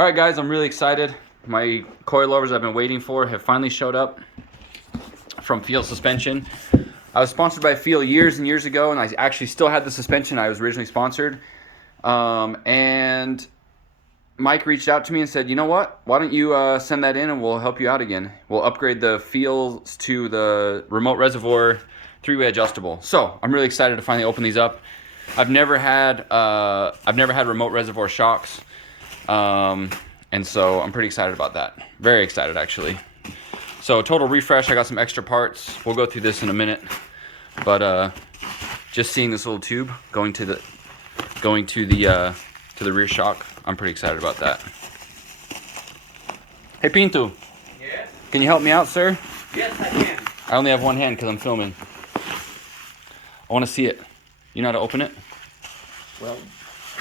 All right, guys, I'm really excited. My coilovers I've been waiting for have finally showed up from Feel Suspension. I was sponsored by Feel years and years ago, and I actually still had the suspension I was originally sponsored. And Mike reached out to me and said, you know what? Why don't you send that in and we'll help you out again. We'll upgrade the Feels to the remote reservoir 3-way adjustable. So I'm really excited to finally open these up. I've never had remote reservoir shocks. And so I'm pretty excited about that. Very excited, actually. So total refresh, I got some extra parts. We'll go through this in a minute. But just seeing this little tube going to the rear shock, I'm pretty excited about that. Hey Pinto. Yes? Can you help me out, sir? Yes, I can. I only have one hand because I'm filming. I want to see it. You know how to open it? Well,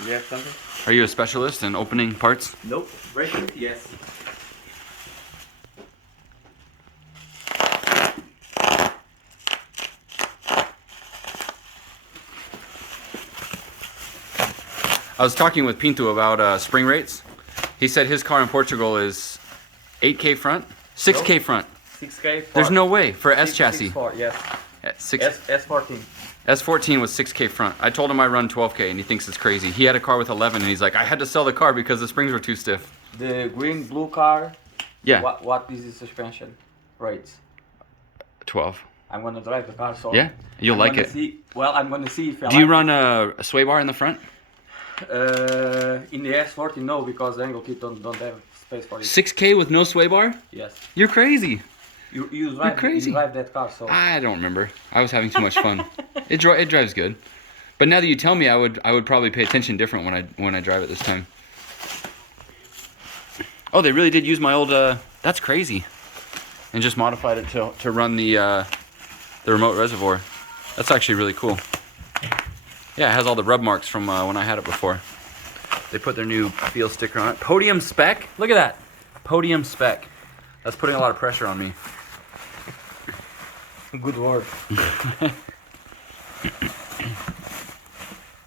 you have something? Are you a specialist in opening parts? Nope. Breaking it? Yes. I was talking with Pinto about spring rates. He said his car in Portugal is 8K front, 6K Nope. front. 6K. There's no way for S chassis. 6.4, yes. S14. S14 was 6K front. I told him I run 12K and he thinks it's crazy. He had a car with 11 and he's like, I had to sell the car because the springs were too stiff. The green blue car. Yeah. What is the suspension rates? 12. I'm gonna drive the car, so Yeah? You'll I'm like gonna it. See, well, I'm gonna see if I Do you like run a sway bar in the front? in the S14, no, because the angle kit don't have space for it. 6K with no sway bar? Yes. You're crazy. You drive, crazy. You drive that car, so. I don't remember. I was having too much fun. It drives good. But now that you tell me, I would probably pay attention different when I drive it this time. Oh, they really did use my old. That's crazy. And just modified it to run the remote reservoir. That's actually really cool. Yeah, it has all the rub marks from when I had it before. They put their new Feel sticker on it. Podium spec. Look at that. Podium spec. That's putting a lot of pressure on me. Good word.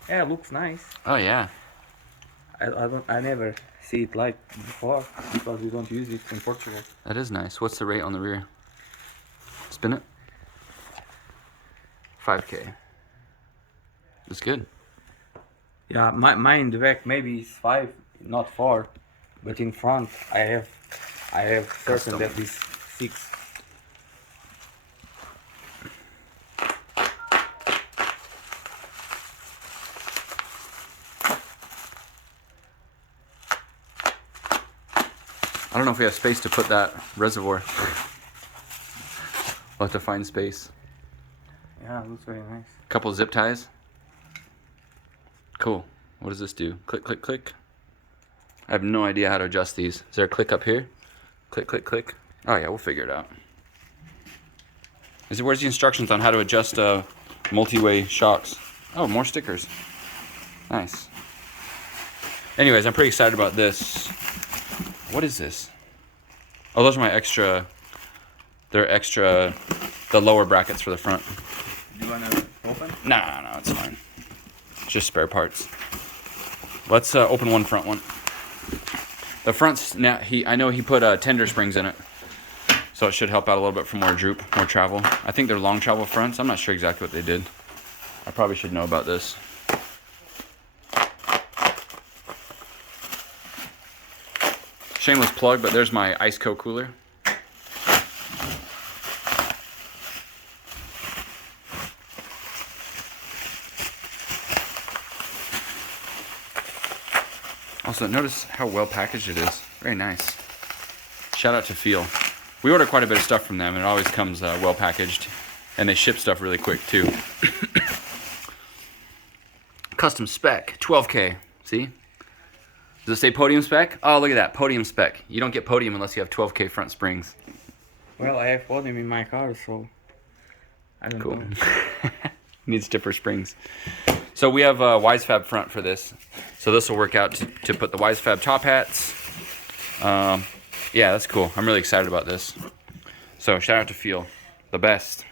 Yeah, it looks nice. Oh yeah. I never see it like before because we don't use it in Portugal. That is nice. What's the rate on the rear? Spin it. 5K. That's good. Yeah, mine in the back maybe is 5, not 4, but in front I have certain Custom. that is 6. I don't know if we have space to put that reservoir. We'll have to find space. Yeah, it looks very nice. Couple zip ties. Cool. What does this do? Click, click, click. I have no idea how to adjust these. Is there a click up here? Click, click, click. Oh yeah, we'll figure it out. Where's the instructions on how to adjust multi-way shocks? Oh, more stickers. Nice. Anyways, I'm pretty excited about this. What is this? Oh, those are my extra. They're extra. The lower brackets for the front. Do you wanna open? No, it's fine. It's just spare parts. Let's open one front one. The front's now. I know he put tender springs in it, so it should help out a little bit for more droop, more travel. I think they're long travel fronts. I'm not sure exactly what they did. I probably should know about this. Shameless plug, but there's my ice cold cooler. Also, notice how well packaged it is. Very nice. Shout out to Feel. We order quite a bit of stuff from them, and it always comes well packaged. And they ship stuff really quick, too. Custom spec, 12K. See? Does it say podium spec? Oh, look at that, podium spec. You don't get podium unless you have 12K front springs. Well, I have podium in my car, so I don't Cool. know. Needs stiffer springs. So we have a WiseFab front for this. So this will work out to put the WiseFab top hats. Yeah, that's cool. I'm really excited about this. So shout out to Feel, the best.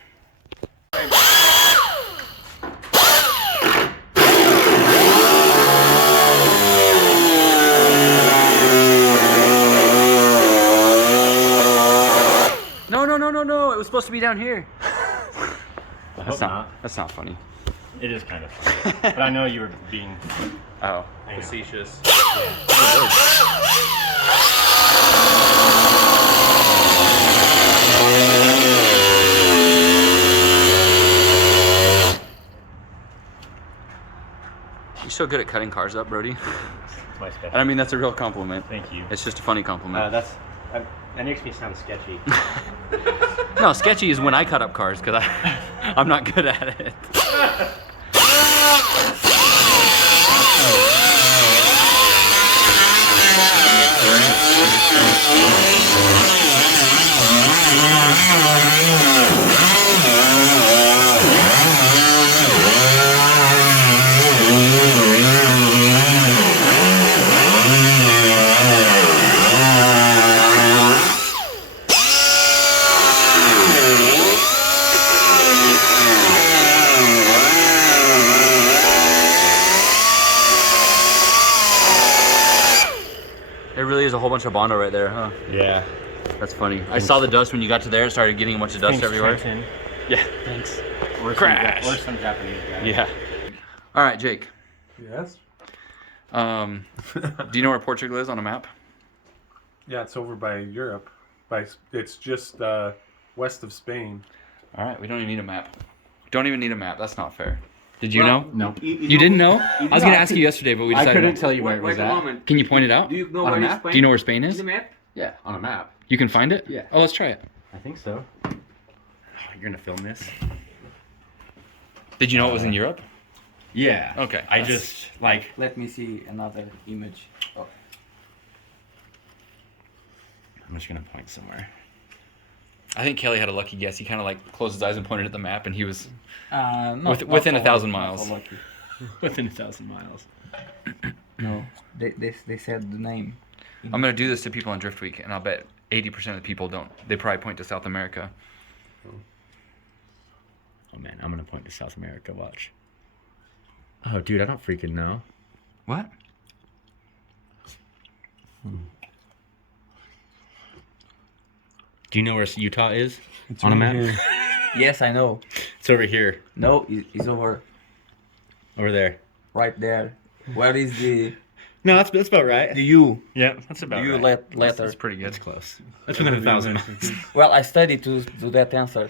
supposed to be down here. I hope not. That's not funny. It is kind of funny. But I know you were being Facetious. You're so good at cutting cars up, Brody. It's my special. I mean, that's a real compliment. Thank you. It's just a funny compliment. That makes me sound sketchy. No, sketchy is when I cut up cars because I'm not good at it. There really is a whole bunch of Bondo right there, huh? Yeah. That's funny. I saw the dust when you got to there. It started getting a bunch of dust Thanks, everywhere. Trenton. Yeah, thanks. Or Crash. Some Japanese guy. Yeah. All right, Jake. Yes? Do you know where Portugal is on a map? Yeah, it's over by Europe. It's just west of Spain. All right, we don't even need a map. Don't even need a map. That's not fair. Did you know? No. You didn't know? I was going to ask you yesterday, but we I decided couldn't not. tell you where it was Wait a at. moment. Can you point it out? Do you know On a where is map? Spain? Do you know where Spain is? The map? Yeah, on a map. You can find it? Yeah. Oh, let's try it. I think so. Oh, you're gonna film this? Did you know it was in Europe? Yeah. Okay. I just like. Let me see another image. Oh. I'm just gonna point somewhere. I think Kelly had a lucky guess. He kind of like closed his eyes and pointed at the map, and he was not within 1,000 so miles. lucky. Within 1,000 miles. No, they said the name. I'm going to do this to people on Drift Week, and I'll bet 80% of the people don't. They probably point to South America. Oh man, I'm gonna point to South America. Watch. Oh, dude, I don't freaking know. What? Do you know where Utah is on a map? Yes, I know. It's over here, No, it's over over there. right there. Where is the No, that's about right. U? Yeah, that's about U right. letter. That's pretty good. That's close. That's within 1,000 miles. Well, I studied to do that answer.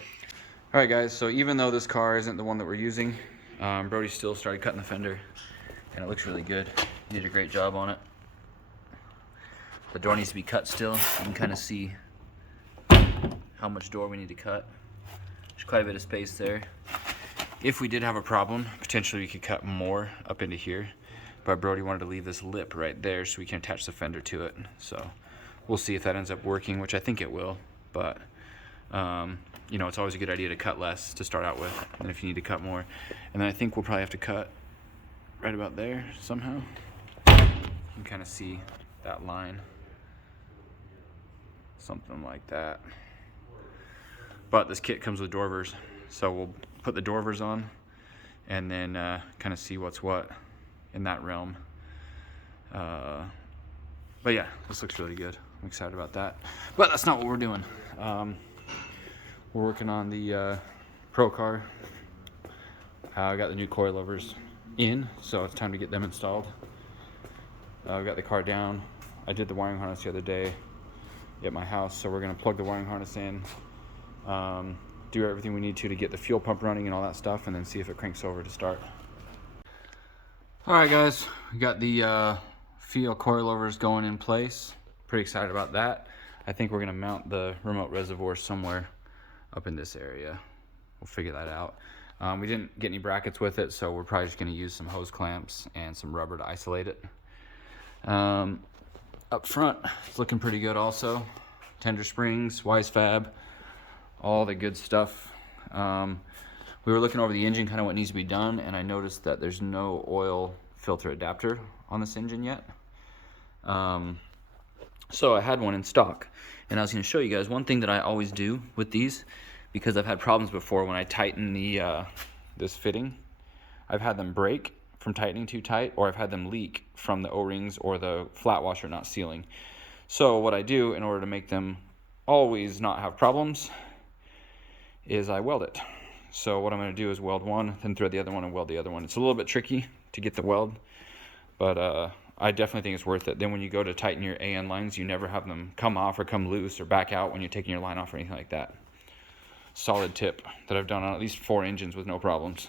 All right, guys. So even though this car isn't the one that we're using, Brody still started cutting the fender, and it looks really good. He did a great job on it. The door needs to be cut still. You can kind of see how much door we need to cut. There's quite a bit of space there. If we did have a problem, potentially we could cut more up into here. But Brody wanted to leave this lip right there so we can attach the fender to it. So we'll see if that ends up working, which I think it will. But you know, it's always a good idea to cut less to start out with, and if you need to cut more. And then I think we'll probably have to cut right about there somehow. You can kind of see that line. Something like that. But this kit comes with Dorvers, so we'll put the Dorvers on and then kind of see what's what in that realm. But yeah, this looks really good. I'm excited about that. But that's not what we're doing. We're working on the Pro car. I got the new coilovers in, so it's time to get them installed. We got the car down. I did the wiring harness the other day at my house, so we're gonna plug the wiring harness in, do everything we need to get the fuel pump running and all that stuff, and then see if it cranks over to start. All right, guys, we got the fuel coilovers going in place. Pretty excited about that. I think we're gonna mount the remote reservoir somewhere up in this area. We'll figure that out. We didn't get any brackets with it, so we're probably just gonna use some hose clamps and some rubber to isolate it. Up front, it's looking pretty good also. Tender springs, Wise Fab, all the good stuff. We were looking over the engine, kind of what needs to be done, and I noticed that there's no oil filter adapter on this engine yet. So I had one in stock, and I was going to show you guys one thing that I always do with these, because I've had problems before when I tighten the this fitting. I've had them break from tightening too tight, or I've had them leak from the O-rings or the flat washer not sealing. So what I do in order to make them always not have problems is I weld it. So what I'm going to do is weld one, then thread the other one and weld the other one. It's a little bit tricky to get the weld, but I definitely think it's worth it. Then when you go to tighten your AN lines, you never have them come off or come loose or back out when you're taking your line off or anything like that. Solid tip that I've done on at least 4 engines with no problems.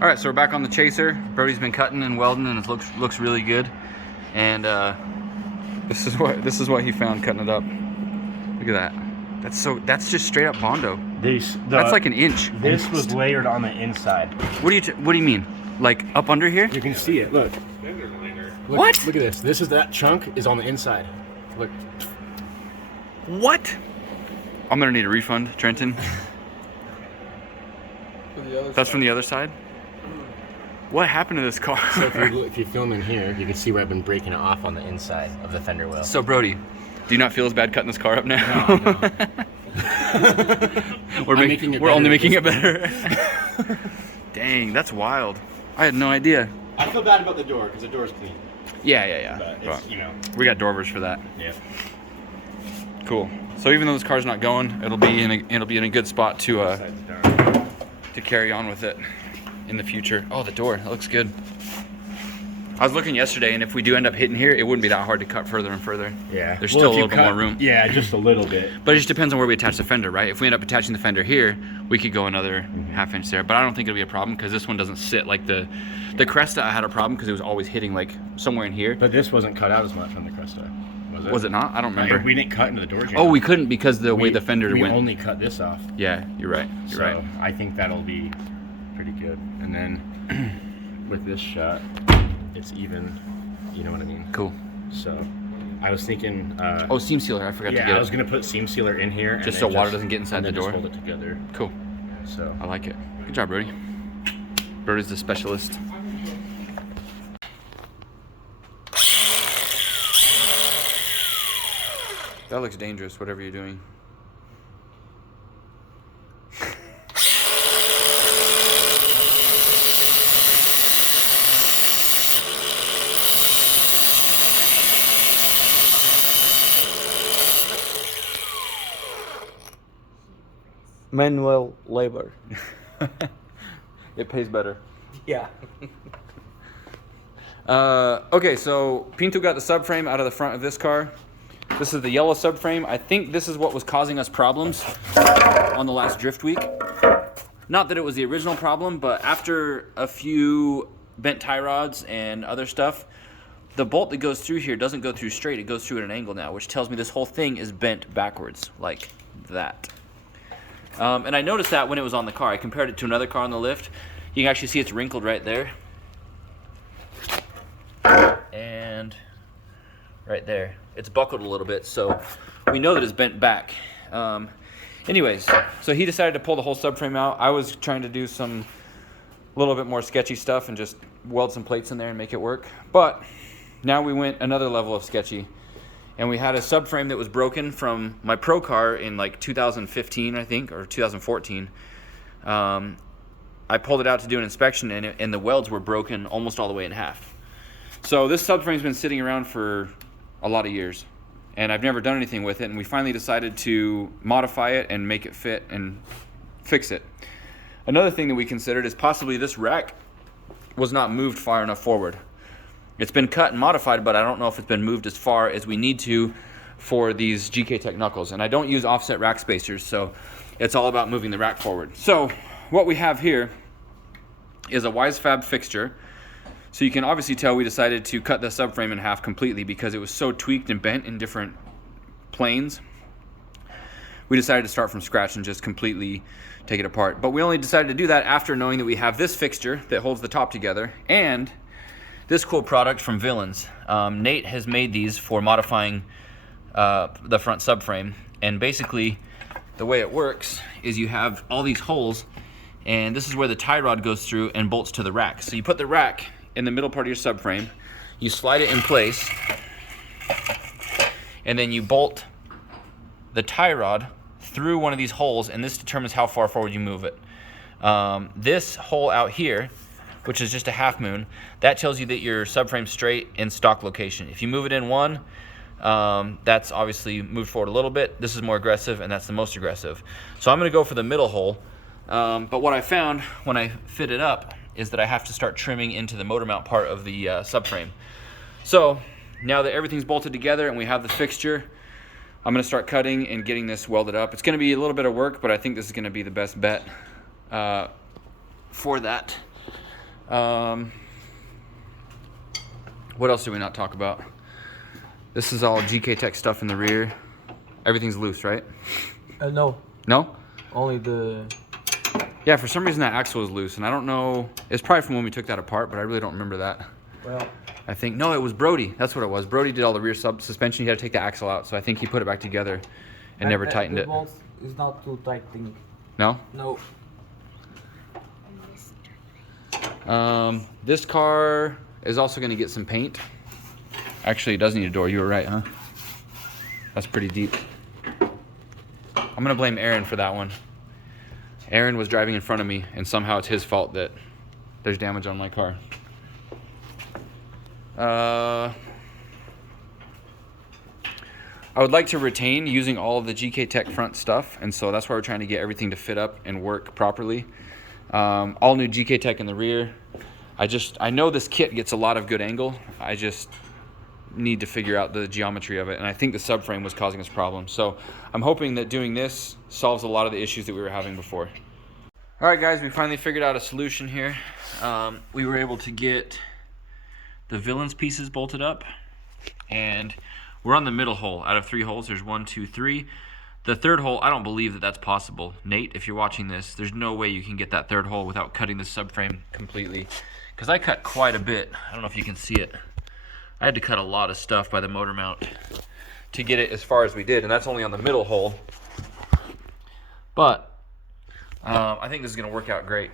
All right, so we're back on the Chaser. Brody's been cutting and welding, and it looks really good. And this is what he found cutting it up. Look at that. That's just straight up Bondo. That's like an inch. This was layered on the inside. What do you mean? Like up under here? You can see it. Look. What? Look at this. This is that chunk is on the inside. Look. What? I'm gonna need a refund, Trenton. That's from the other side? What happened to this car? So if you film in here, you can see where I've been breaking it off on the inside of the fender well. So Brody, do you not feel as bad cutting this car up now? No. We're only making it better. Dang, that's wild. I had no idea. I feel bad about the door because the door's clean. Yeah. But it's, you know. We got Dorvers for that. Yeah. Cool. So even though this car's not going, it'll be in a good spot to carry on with it in the future. Oh, the door, that looks good. I was looking yesterday, and if we do end up hitting here, it wouldn't be that hard to cut further and further. Yeah. There's still a little bit more room. Yeah, just a little bit. But it just depends on where we attach the fender, right? If we end up attaching the fender here, we could go another half inch there. But I don't think it'll be a problem because this one doesn't sit like the Cresta. I had a problem because it was always hitting like somewhere in here. But this wasn't cut out as much on the Cresta, was it? Was it not? I don't remember. We didn't cut into the door jam. Oh, we couldn't because the way the fender we went. We only cut this off. Yeah, you're right. You're right. So I think that'll be pretty good. And then with this shot, it's even. You know what I mean? Cool. So, I was thinking. Oh, seam sealer! I forgot to get it. Yeah, I was gonna put seam sealer in here, just so water doesn't get inside the door. Just hold it together. Cool. So I like it. Good job, Brody. Brody's the specialist. That looks dangerous. Whatever you're doing. Manual labor. It pays better. Yeah. Okay, so Pinto got the subframe out of the front of this car. This is the yellow subframe. I think this is what was causing us problems on the last drift week. Not that it was the original problem, but after a few bent tie rods and other stuff, the bolt that goes through here doesn't go through straight. It goes through at an angle now, which tells me this whole thing is bent backwards, like that. And I noticed that when it was on the car. I compared it to another car on the lift. You can actually see it's wrinkled right there. And right there. It's buckled a little bit, so we know that it's bent back. Anyways, so he decided to pull the whole subframe out. I was trying to do some little bit more sketchy stuff and just weld some plates in there and make it work. But now we went another level of sketchy. And we had a subframe that was broken from my pro car in like 2015, I think, or 2014. I pulled it out to do an inspection, and the welds were broken almost all the way in half. So this subframe's been sitting around for a lot of years, and I've never done anything with it, and we finally decided to modify it and make it fit and fix it. Another thing that we considered is possibly this rack was not moved far enough forward. It's been cut and modified, but I don't know if it's been moved as far as we need to for these GK Tech knuckles. And I don't use offset rack spacers, so it's all about moving the rack forward. So what we have here is a WiseFab fixture. So you can obviously tell we decided to cut the subframe in half completely because it was so tweaked and bent in different planes. We decided to start from scratch and just completely take it apart. But we only decided to do that after knowing that we have this fixture that holds the top together and this cool product from Villains. Nate has made these for modifying the front subframe, and basically the way it works is you have all these holes, and this is where the tie rod goes through and bolts to the rack. So you put the rack in the middle part of your subframe, you slide it in place, and then you bolt the tie rod through one of these holes, and this determines how far forward you move it. This hole out here, which is just a half moon, that tells you that your subframe's straight in stock location. If you move it in one, That's obviously moved forward a little bit. This is more aggressive, and that's the most aggressive. So I'm going to go for the middle hole. But what I found when I fit it up is that I have to start trimming into the motor mount part of the subframe. So now that everything's bolted together and we have the fixture, I'm going to start cutting and getting this welded up. It's going to be a little bit of work, but I think this is going to be the best bet for that. What else did we not talk about? This is all GK Tech stuff in the rear. Everything's loose, right? No, No? only the... Yeah, for some reason that axle was loose, and I don't know. It's probably from when we took that apart, but I really don't remember that. Well, I think, no, it was Brody. That's what it was. Brody did all the rear suspension. He had to take the axle out, so I think he put it back together and never tightened the it. bolt is not too tight thing. No? No. This car is also going to get some paint. Actually, it does need a door. You were right, huh? That's pretty deep. I'm going to blame Aaron for that one. Aaron was driving in front of me, and somehow it's his fault that there's damage on my car. I would like to retain using all of the GK Tech front stuff, and so that's why we're trying to get everything to fit up and work properly. All new GK Tech in the rear. I know this kit gets a lot of good angle. I just need to figure out the geometry of it, and I think the subframe was causing us problems. So I'm hoping that doing this solves a lot of the issues that we were having before. All right, guys, we finally figured out a solution here. We were able to get the villains pieces bolted up, and we're on the middle hole. Out of 3 holes, there's 1, 2, 3. The third hole, I don't believe that that's possible. Nate, if you're watching this, there's no way you can get that third hole without cutting the subframe completely, because I cut quite a bit. I don't know if you can see it. I had to cut a lot of stuff by the motor mount to get it as far as we did, and that's only on the middle hole. But I think this is going to work out great.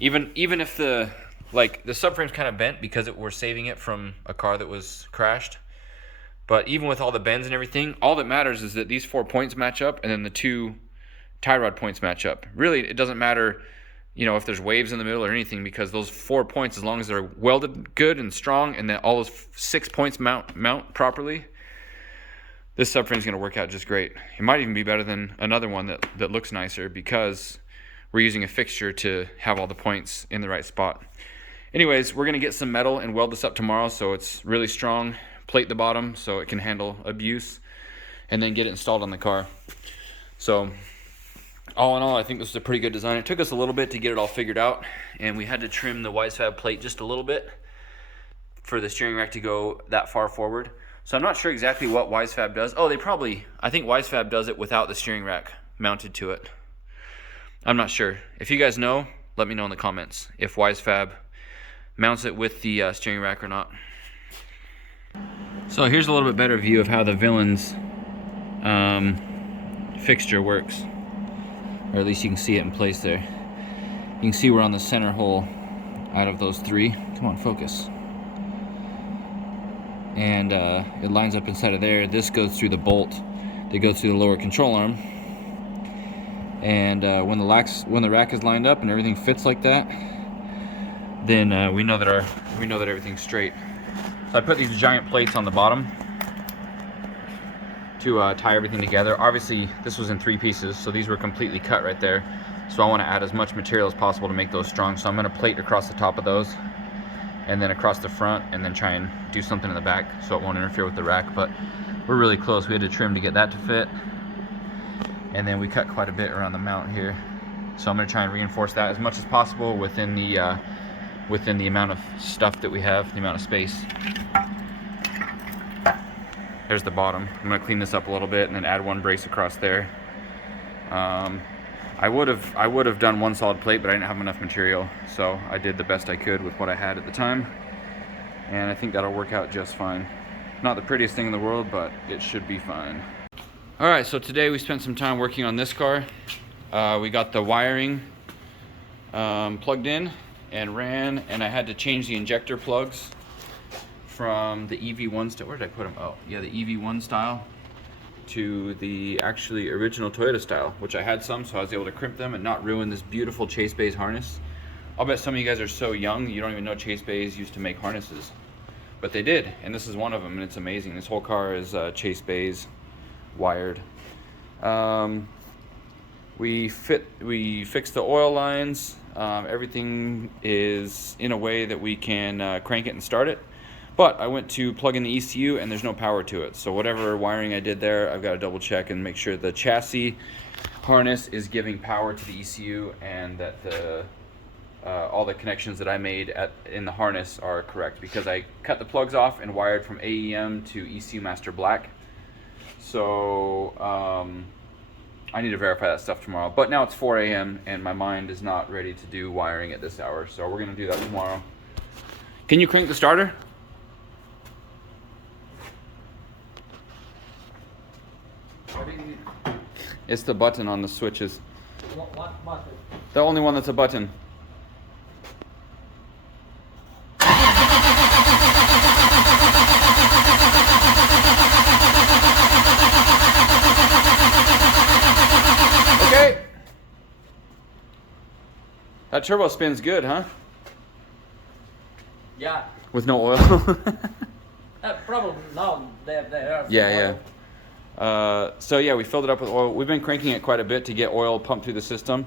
Even if the subframe's kind of bent because we're saving it from a car that was crashed. But even with all the bends and everything, all that matters is that these 4 points match up, and then the 2 tie rod points match up. Really, it doesn't matter, if there's waves in the middle or anything, because those 4 points, as long as they're welded good and strong, and then all those 6 points mount properly, this subframe's going to work out just great. It might even be better than another one that looks nicer, because we're using a fixture to have all the points in the right spot. Anyways, we're going to get some metal and weld this up tomorrow so it's really strong. Plate the bottom so it can handle abuse, and then get it installed on the car. So all in all, I think this is a pretty good design. It took us a little bit to get it all figured out, and we had to trim the Wisefab plate just a little bit for the steering rack to go that far forward. So I'm not sure exactly what Wisefab does. Oh, I think Wisefab does it without the steering rack mounted to it. I'm not sure. If you guys know, let me know in the comments if Wisefab mounts it with the steering rack or not. So here's a little bit better view of how the villains fixture works, or at least you can see it in place there. You can see we're on the center hole out of those 3. Come on, focus. And it lines up inside of there. This goes through the bolt that goes through the lower control arm, and when the rack is lined up and everything fits like that, then we know that everything's straight. So I put these giant plates on the bottom to tie everything together. Obviously, this was in 3 pieces, so these were completely cut right there. So I want to add as much material as possible to make those strong. So I'm going to plate across the top of those, and then across the front, and then try and do something in the back so it won't interfere with the rack. But we're really close. We had to trim to get that to fit, and then we cut quite a bit around the mount here. So I'm going to try and reinforce that as much as possible within the amount of stuff that we have, the amount of space. There's the bottom. I'm going to clean this up a little bit and then add 1 brace across there. I would have done 1 solid plate, but I didn't have enough material, so I did the best I could with what I had at the time, and I think that'll work out just fine. Not the prettiest thing in the world, but it should be fine. All right, so today we spent some time working on this car. We got the wiring plugged in and ran, and I had to change the injector plugs from the EV1 style. Where did I put them? Oh, yeah, the EV1 style to the actually original Toyota style, which I had some, so I was able to crimp them and not ruin this beautiful Chase Bays harness. I'll bet some of you guys are so young you don't even know Chase Bays used to make harnesses. but they did, and this is one of them, and it's amazing. This whole car is Chase Bays wired. We fixed the oil lines. Everything is in a way that we can crank it and start it. But I went to plug in the ECU and there's no power to it. So whatever wiring I did there, I've got to double check and make sure the chassis harness is giving power to the ECU, and that the all the connections that I made in the harness are correct, because I cut the plugs off and wired from AEM to ECU Master Black. So I need to verify that stuff tomorrow. But now it's 4 a.m. and my mind is not ready to do wiring at this hour, so we're going to do that tomorrow. Can you crank the starter? It's the button on the switches. What button? The only one that's a button. Okay. That turbo spins good, huh? Yeah. With no oil. Probably now they are. Yeah. So yeah, we filled it up with oil. We've been cranking it quite a bit to get oil pumped through the system,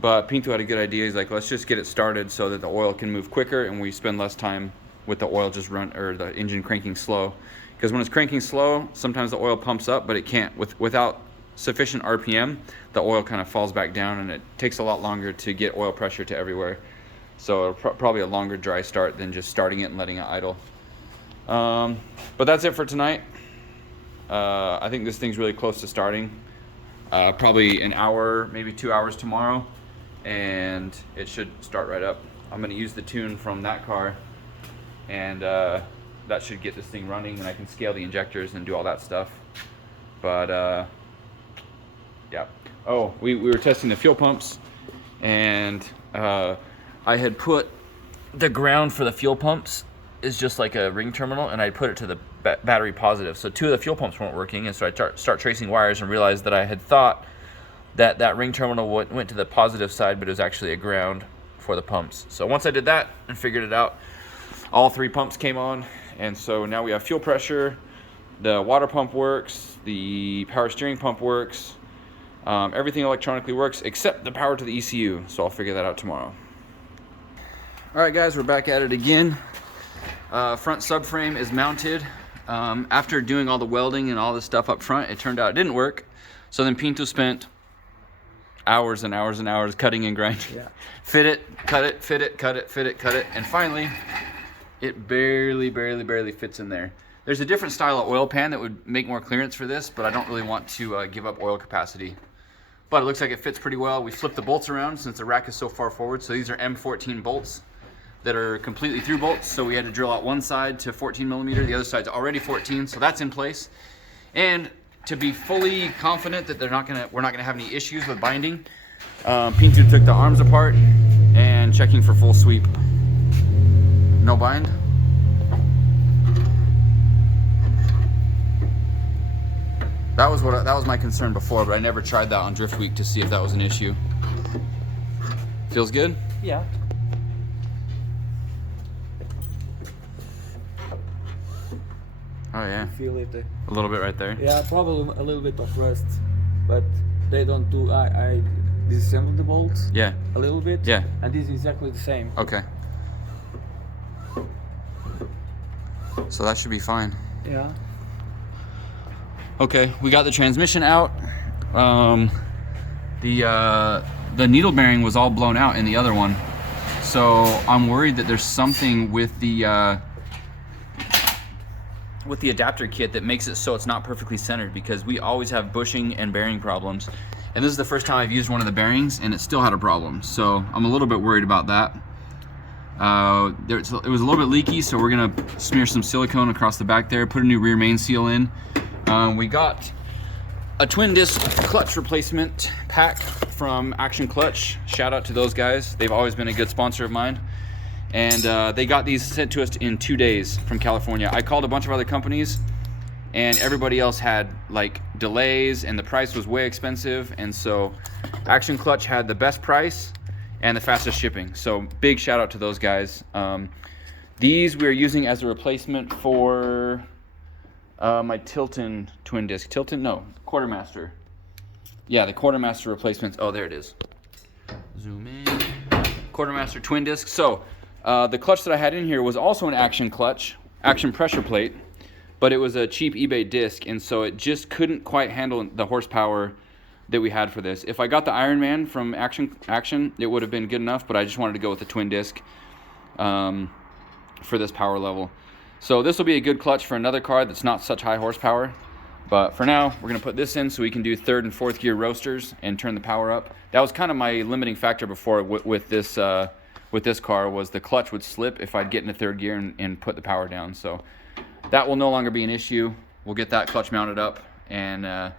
but Pinto had a good idea. He's like, let's just get it started so that the oil can move quicker and we spend less time with the oil just or the engine cranking slow. Because when it's cranking slow, sometimes the oil pumps up, but it can't. Without sufficient RPM, the oil kind of falls back down, and it takes a lot longer to get oil pressure to everywhere. So probably a longer dry start than just starting it and letting it idle. But that's it for tonight. I think this thing's really close to starting. Probably an hour, maybe 2 hours tomorrow, and it should start right up. I'm going to use the tune from that car, and that should get this thing running, and I can scale the injectors and do all that stuff. But yeah. Oh, we were testing the fuel pumps, and I had put the ground for the fuel pumps is just like a ring terminal, and I put it to the battery positive. So 2 of the fuel pumps weren't working, and so I start tracing wires and realized that I had thought that ring terminal went to the positive side, but it was actually a ground for the pumps. So once I did that and figured it out, all 3 pumps came on, and so now we have fuel pressure, the water pump works, the power steering pump works, everything electronically works except the power to the ECU, so I'll figure that out tomorrow. Alright guys, we're back at it again. Front subframe is mounted. After doing all the welding and all the stuff up front, it turned out it didn't work. So then Pinto spent hours and hours and hours cutting and grinding. Yeah. Fit it, cut it, fit it, cut it, fit it, cut it, and finally it barely fits in there. There's a different style of oil pan that would make more clearance for this, but I don't really want to give up oil capacity. But it looks like it fits pretty well. We flipped the bolts around since the rack is so far forward. So these are M14 bolts that are completely through bolts. So we had to drill out one side to 14 millimeter. The other side's already 14, so that's in place. And to be fully confident that we're not gonna have any issues with binding, Pinto took the arms apart and checking for full sweep. No bind. That was my concern before, but I never tried that on Drift Week to see if that was an issue. Feels good? Yeah. Oh yeah. Feel it. A little bit right there. Yeah, probably a little bit of rust, but they don't do. I disassembled the bolts. Yeah. A little bit. Yeah. And this is exactly the same. Okay. So that should be fine. Yeah. Okay, we got the transmission out. The needle bearing was all blown out in the other one, so I'm worried that there's something with the adapter kit that makes it so it's not perfectly centered, because we always have bushing and bearing problems, and this is the first time I've used one of the bearings and it still had a problem, so I'm a little bit worried about that. It was a little bit leaky, so we're gonna smear some silicone across the back there, put a new rear main seal in. We got a twin disc clutch replacement pack from Action Clutch. Shout out to those guys. They've always been a good sponsor of mine. And they got these sent to us in 2 days from California. I called a bunch of other companies and everybody else had like delays and the price was way expensive. And so Action Clutch had the best price and the fastest shipping. So big shout out to those guys. These we are using as a replacement for my Tilton twin disc. Tilton? No, Quartermaster. Yeah, the Quartermaster replacements. Oh, there it is. Zoom in. Quartermaster twin disc. So, the clutch that I had in here was also an action clutch, action pressure plate, but it was a cheap eBay disc, and so it just couldn't quite handle the horsepower that we had for this. If I got the Ironman from Action, it would have been good enough, but I just wanted to go with the twin disc for this power level. So this will be a good clutch for another car that's not such high horsepower. But for now, we're gonna put this in so we can do 3rd and 4th gear roasters and turn the power up. That was kind of my limiting factor before with this car, was the clutch would slip if I'd get into 3rd gear and put the power down. So that will no longer be an issue. We'll get that clutch mounted up and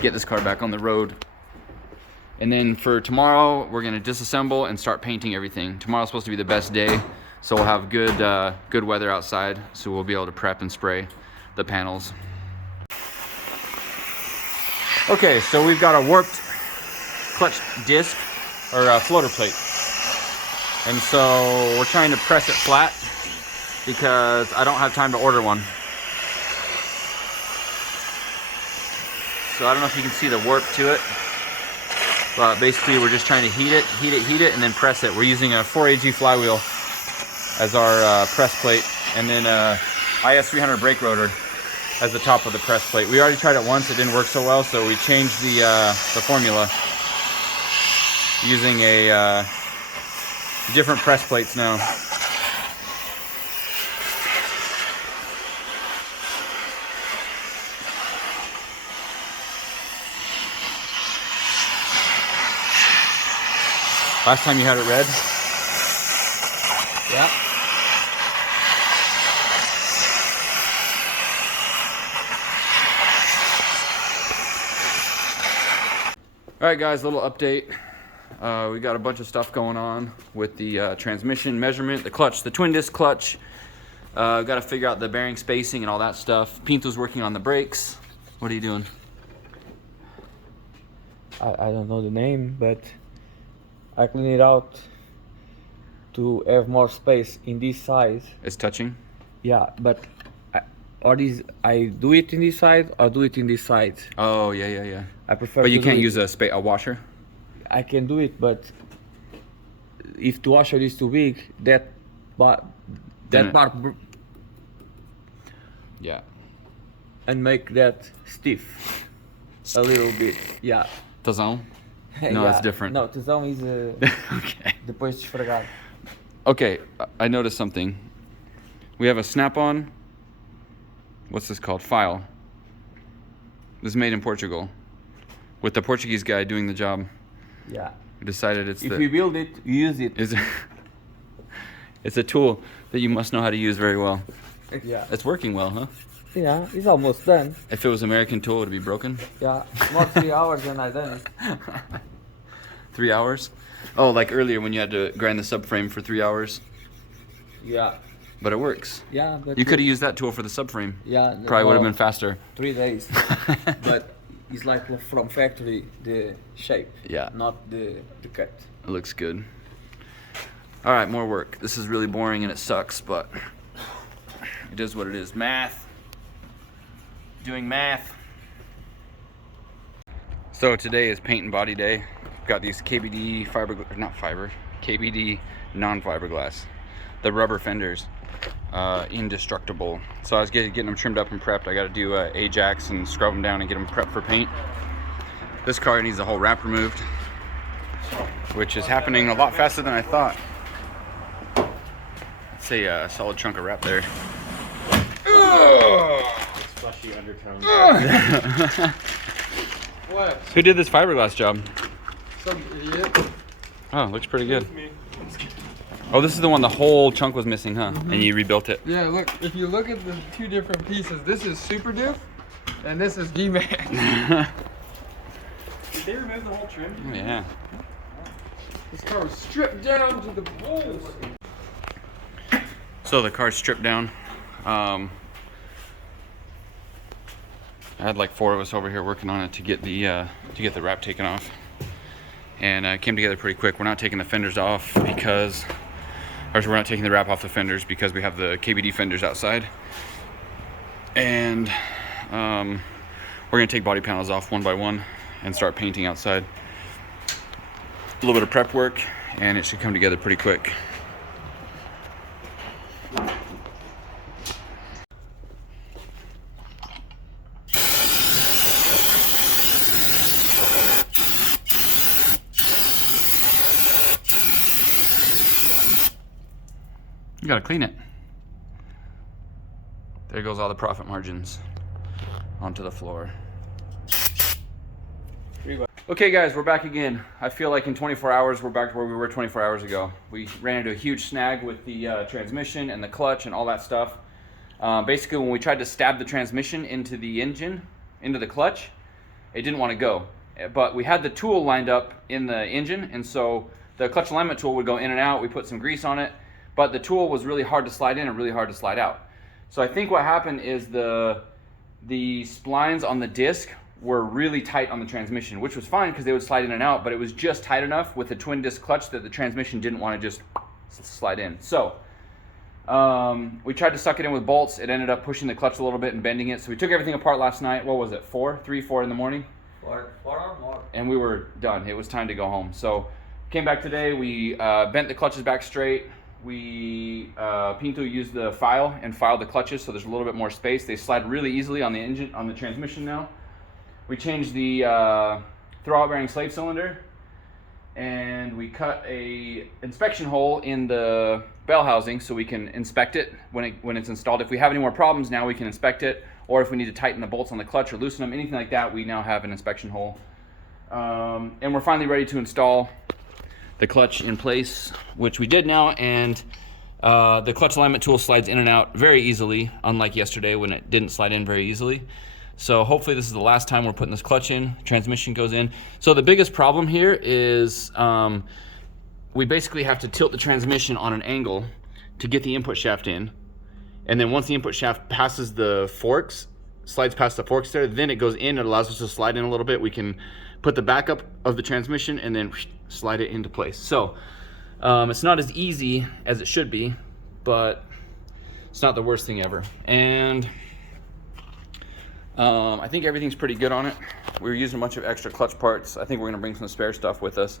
get this car back on the road. And then for tomorrow, we're gonna disassemble and start painting everything. Tomorrow's supposed to be the best day, so we'll have good weather outside, so we'll be able to prep and spray the panels. Okay, so we've got a warped clutch disc, or a floater plate. And so we're trying to press it flat because I don't have time to order one. So I don't know if you can see the warp to it, but basically we're just trying to heat it, and then press it. We're using a 4AG flywheel as our press plate, and then IS300 brake rotor as the top of the press plate. We already tried it once, it didn't work so well, so we changed the formula using a different press plates now. Last time you had it red? Yeah. All right, guys, little update. We got a bunch of stuff going on with the transmission measurement, the clutch, the twin disc clutch. Got to figure out the bearing spacing and all that stuff. Pinto's working on the brakes. What are you doing? I don't know the name, but I clean it out to have more space in this side. It's touching? Yeah, but I do it in this side or do it in this side. Oh, yeah. I prefer. But you to can't do use it. a washer? I can do it, but if the washer is too big, that part Yeah. and make that stiff a little bit. Yeah. Tazão? No, it's different. No, tesão is Okay. depois de esfregar. Okay, I noticed something. We have a snap-on. What's this called? File. This is made in Portugal, with the Portuguese guy doing the job. Yeah. We decided it's If you build it, you use it. It's a tool that you must know how to use very well. Yeah. It's working well, huh? Yeah, it's almost done. If it was American tool, it would be broken. Yeah, more 3 hours and I done it. 3 hours? Oh, like earlier when you had to grind the subframe for 3 hours. Yeah. But it works. Yeah, but You could have used that tool for the subframe. Yeah. Probably would have been faster. 3 days. But it's like from factory the shape. Yeah. Not the cut. It looks good. All right, more work. This is really boring and it sucks, but it is what it is. Math. Doing math. So today is paint and body day. Got these KBD KBD non-fiberglass. The rubber fenders, indestructible. So I was getting them trimmed up and prepped. I got to do Ajax and scrub them down and get them prepped for paint. This car needs the whole wrap removed, which is happening a lot faster than I thought. It's a solid chunk of wrap there. Fleshy undertone. What? Who did this fiberglass job? Some idiot. Oh, looks pretty good. Me. Oh, this is the one the whole chunk was missing, huh? And you rebuilt it. Yeah, look, if you look at the two different pieces, this is Super Doof and this is G-Man. Did they remove the whole trim? Oh, yeah. This car was stripped down to the balls. So the car's stripped down. I had like 4 of us over here working on it to get the wrap taken off, and it came together pretty quick. We're not taking the fenders off because Or we're not taking the wrap off the fenders because we have the KBD fenders outside. And we're gonna take body panels off one by one and start painting outside. A little bit of prep work and it should come together pretty quick. You gotta clean it. There goes all the profit margins onto the floor. Okay guys, we're back again. I feel like in 24 hours, we're back to where we were 24 hours ago. We ran into a huge snag with the transmission and the clutch and all that stuff. Basically, when we tried to stab the transmission into the engine, into the clutch, it didn't want to go. But we had the tool lined up in the engine, and so the clutch alignment tool would go in and out. We put some grease on it, but the tool was really hard to slide in and really hard to slide out. So I think what happened is the splines on the disc were really tight on the transmission, which was fine because they would slide in and out, but it was just tight enough with the twin disc clutch that the transmission didn't want to just slide in. So we tried to suck it in with bolts. It ended up pushing the clutch a little bit and bending it. So we took everything apart last night. What was it, 4 in the morning? 4 or more. And we were done. It was time to go home. So came back today. We bent the clutches back straight. We Pinto used the file and filed the clutches so there's a little bit more space. They slide really easily on the engine, on the transmission now. We changed the throwout bearing slave cylinder, and we cut a inspection hole in the bell housing so we can inspect it when it's installed. If we have any more problems now, we can inspect it, or if we need to tighten the bolts on the clutch or loosen them, anything like that, we now have an inspection hole. And we're finally ready to install the clutch in place, which we did now, and the clutch alignment tool slides in and out very easily, unlike yesterday when it didn't slide in very easily. So hopefully this is the last time we're putting this clutch in. Transmission goes in. So the biggest problem here is we basically have to tilt the transmission on an angle to get the input shaft in, and then once the input shaft passes the forks, slides past the forks there, then it goes in. It allows us to slide in a little bit. We can put the backup of the transmission and then slide it into place. So it's not as easy as it should be, but it's not the worst thing ever. And I think everything's pretty good on it. We were using a bunch of extra clutch parts. I think we're gonna bring some spare stuff with us.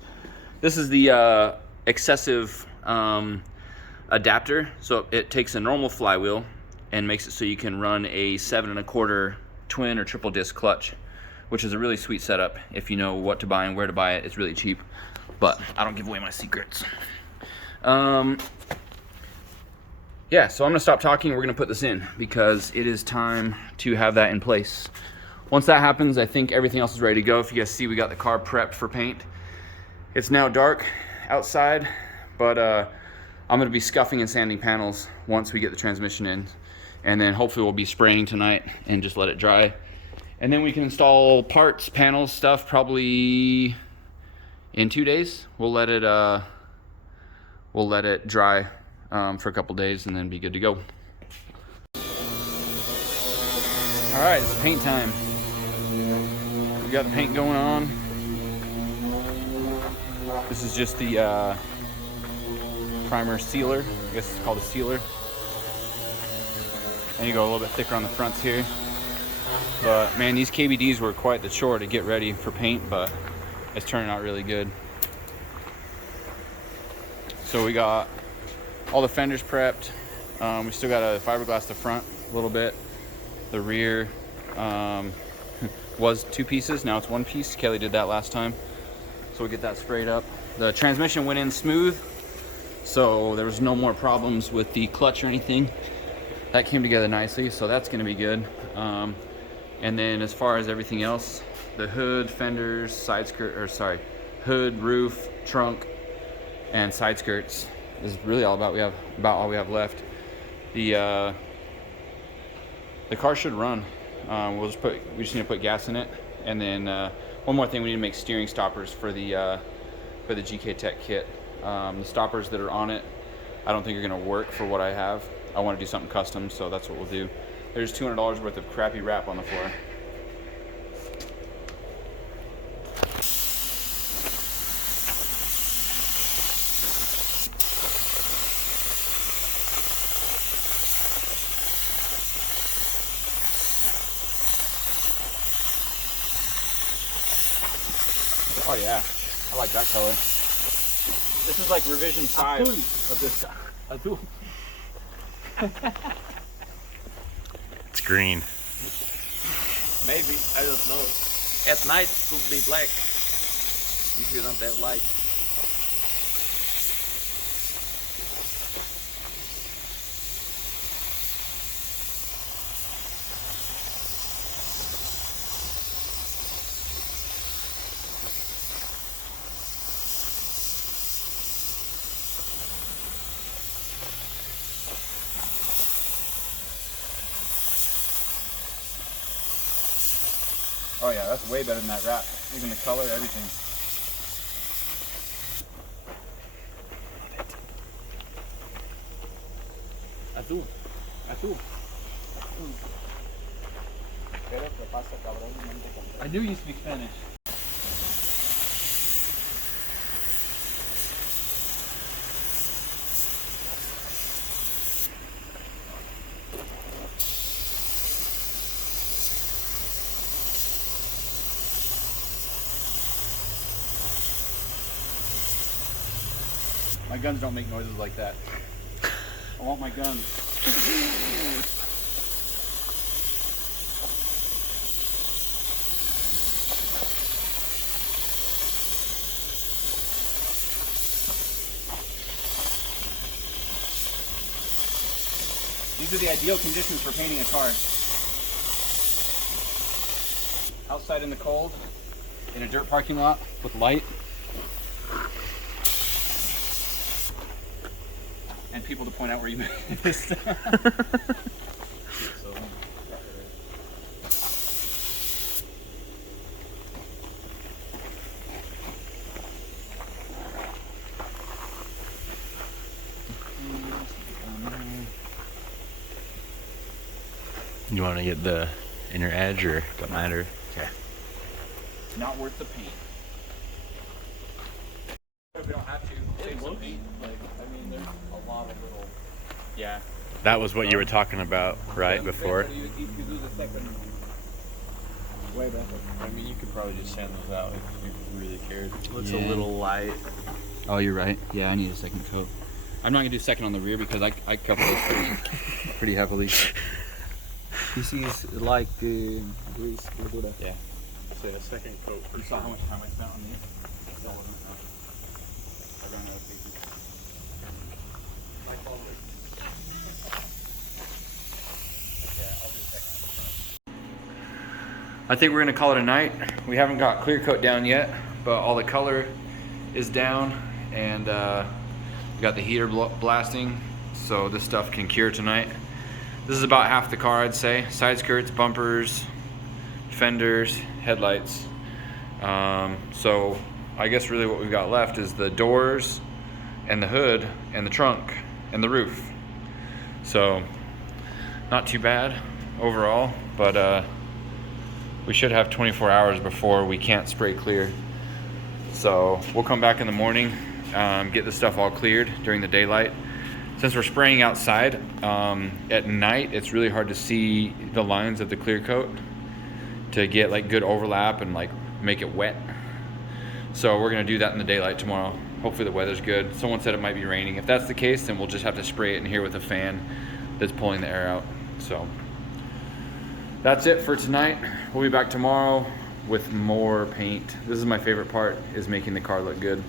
This is the excessive adapter. So it takes a normal flywheel and makes it so you can run a 7 1/4 twin or triple disc clutch, which is a really sweet setup. If you know what to buy and where to buy it, it's really cheap, but I don't give away my secrets. Yeah, so I'm gonna stop talking. We're gonna put this in because it is time to have that in place. Once that happens, I think everything else is ready to go. If you guys see, we got the car prepped for paint. It's now dark outside, but I'm gonna be scuffing and sanding panels once we get the transmission in. And then hopefully we'll be spraying tonight and just let it dry. And then we can install parts, panels, stuff probably in 2 days. We'll let it dry for a couple days and then be good to go. All right, it's paint time. We got the paint going on. This is just the primer sealer. I guess it's called a sealer. And you go a little bit thicker on the fronts here. But man, these KBDs were quite the chore to get ready for paint, but it's turning out really good. So we got all the fenders prepped. We still got a fiberglass the front a little bit. The rear was 2 pieces, now it's 1 piece. Kelly did that last time. So we get that sprayed up. The transmission went in smooth, so there was no more problems with the clutch or anything. That came together nicely, so that's gonna be good. And then as far as everything else, the hood, fenders, side skirt, or sorry, hood, roof, trunk, and side skirts is really all about all we have left. The car should run. We just need to put gas in it, and then one more thing, we need to make steering stoppers for the GK Tech kit. The stoppers that are on it, I don't think are gonna work for what I have. I want to do something custom, so that's what we'll do. There's $200 worth of crappy wrap on the floor. Oh yeah, I like that color. This is like revision 5 of this. Azul. It's green. Maybe, I don't know. At night it could be black if you don't have light. Oh yeah, that's way better than that wrap. Even the color, everything. Azul. Azul. I knew you speak Spanish. My guns don't make noises like that. I want my guns. These are the ideal conditions for painting a car. Outside in the cold, in a dirt parking lot with light. And people to point out where you missed. You want to get the inner edge or don't matter? Okay. Not worth the paint. If we don't have to, save some paint. Like, I mean, there's a lot of little. Yeah. That was what you were talking about, right, before? If you do the second, way better. I mean, you could probably just sand those out if you really cared. Looks Yeah. a little light. Oh, you're right. Yeah, I need a second coat. I'm not gonna do second on the rear because I cover this pretty heavily. This is like grease, gordura. Yeah. So a second coat for You saw how much time I spent on these? Still wasn't enough. I ran out of paper. I think we're gonna call it a night. We haven't got clear coat down yet, but all the color is down, and we got the heater blasting, so this stuff can cure tonight. This is about half the car, I'd say. Side skirts, bumpers, fenders, headlights. So I guess really what we've got left is the doors and the hood and the trunk and the roof. So not too bad overall, but we should have 24 hours before we can't spray clear. So we'll come back in the morning, get the stuff all cleared during the daylight. Since we're spraying outside, at night it's really hard to see the lines of the clear coat to get like good overlap and like make it wet. So we're gonna do that in the daylight tomorrow. Hopefully the weather's good. Someone said it might be raining. If that's the case, then we'll just have to spray it in here with a fan that's pulling the air out. So that's it for tonight. We'll be back tomorrow with more paint. This is my favorite part, is making the car look good.